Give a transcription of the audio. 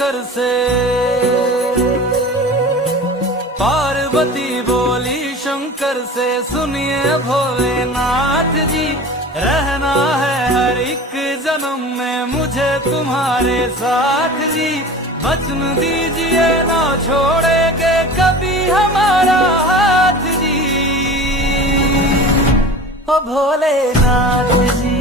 शंकर से। पार्वती बोली शंकर से, सुनिए भोलेनाथ जी, रहना है हर एक जन्म में मुझे तुम्हारे साथ जी। वचन दीजिए ना छोड़ेंगे कभी हमारा हाथ जी, ओ भोलेनाथ जी।